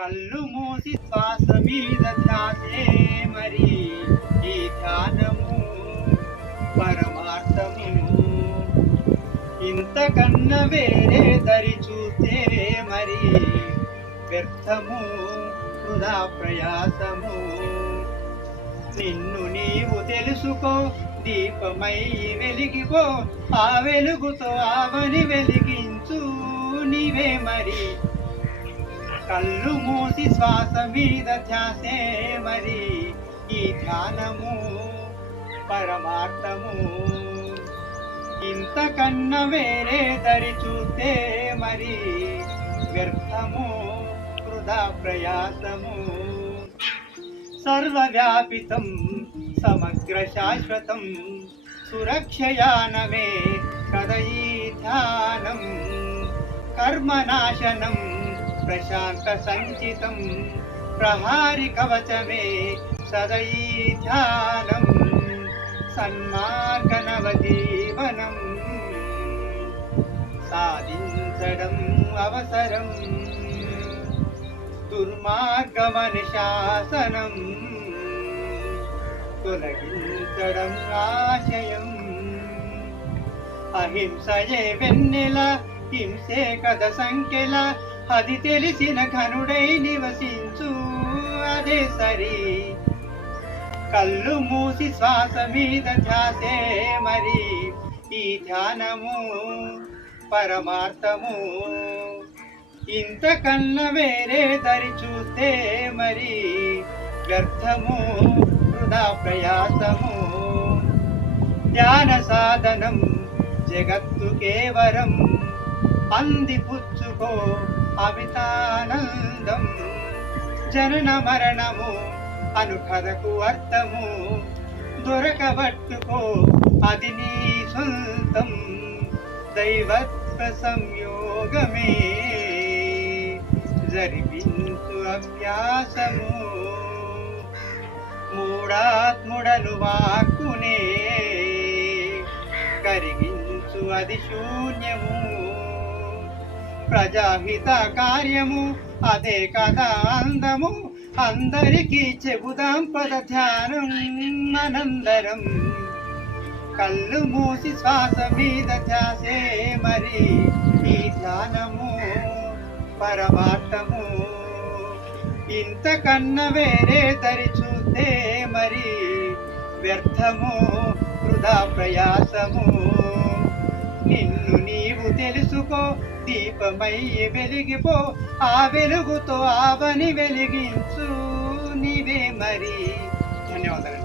కళ్ళు మూసి శ్వాస మీద ధ్యాసే మరి ఈ ధ్యానము పరమార్థము. ఇంతకన్నా వేరే దరి చూస్తే మరి వ్యర్థము వృధా ప్రయాసము. నిన్ను నీవు తెలుసుకో, దీపమై వెలిగిపో, ఆ వెలుగుతో ఆవని వెలిగించు నీవే మరి. కళ్ళు మూసి శ్వాస మీద ధ్యాసే మరి ఈ ధ్యానము పరమార్థము. ఇంతకన్నా వేరే దరి చూస్తే మరి వ్యర్థము వృధా ప్రయాసము. సర్వవ్యాపితం సమగ్ర శాశ్వతం సురక్షయానమే కదయీ ధ్యానం. కర్మనాశనం ప్రశాంత సంచితం ప్రహారి కవచమే సదయీ ధ్యానం. సన్మార్గ నవజీవనం సాధించడం అవసరం. దుర్మార్గమనుశాసనం తొలగించడం ఆశయం. అహింసయే వెన్నెల, హింసే కథ సంఖ్యల, అది తెలిసిన ఘనుడై నివసించు అదే సరి. కళ్ళు మూసి శ్వాస మీద ధ్యాసే మరి ఈ ధ్యానము పరమార్థము. ఇంతకన్నా వేరే దరి చూస్తే మరి వ్యర్థము వృధా ప్రయాసము. ధ్యాన సాధనం జగత్తు కేవలం, అంది పుచ్చుకో అమితానందం. జనన మరణము అను కథకు అర్థము, దొరకబట్టుకో అది నీ సొంతం. దైవత్వ సంయోగమే జరిపించు అభ్యాసము. మూఢాత్ముడను వాక్కునే కరిగించు అది శూన్యము. ప్రజాహిత కార్యము అదే కదా అందము. అందరికీ చెబుదాం పద ధ్యానం మనందరం. కళ్ళు మూసి శ్వాస మీద ధ్యాసే మరి ఈ ధ్యానము పరమార్థము. ఇంతకన్నా వేరే దరి చూస్తే మరి వ్యర్థము వృధా ప్రయాసము. నిన్ను నీవు తెలుసుకో, దీపమై వెలిగిపో, ఆ వెలుగుతో ఆవని వెలిగించు నీవే మరి. ధన్యవాదాలు.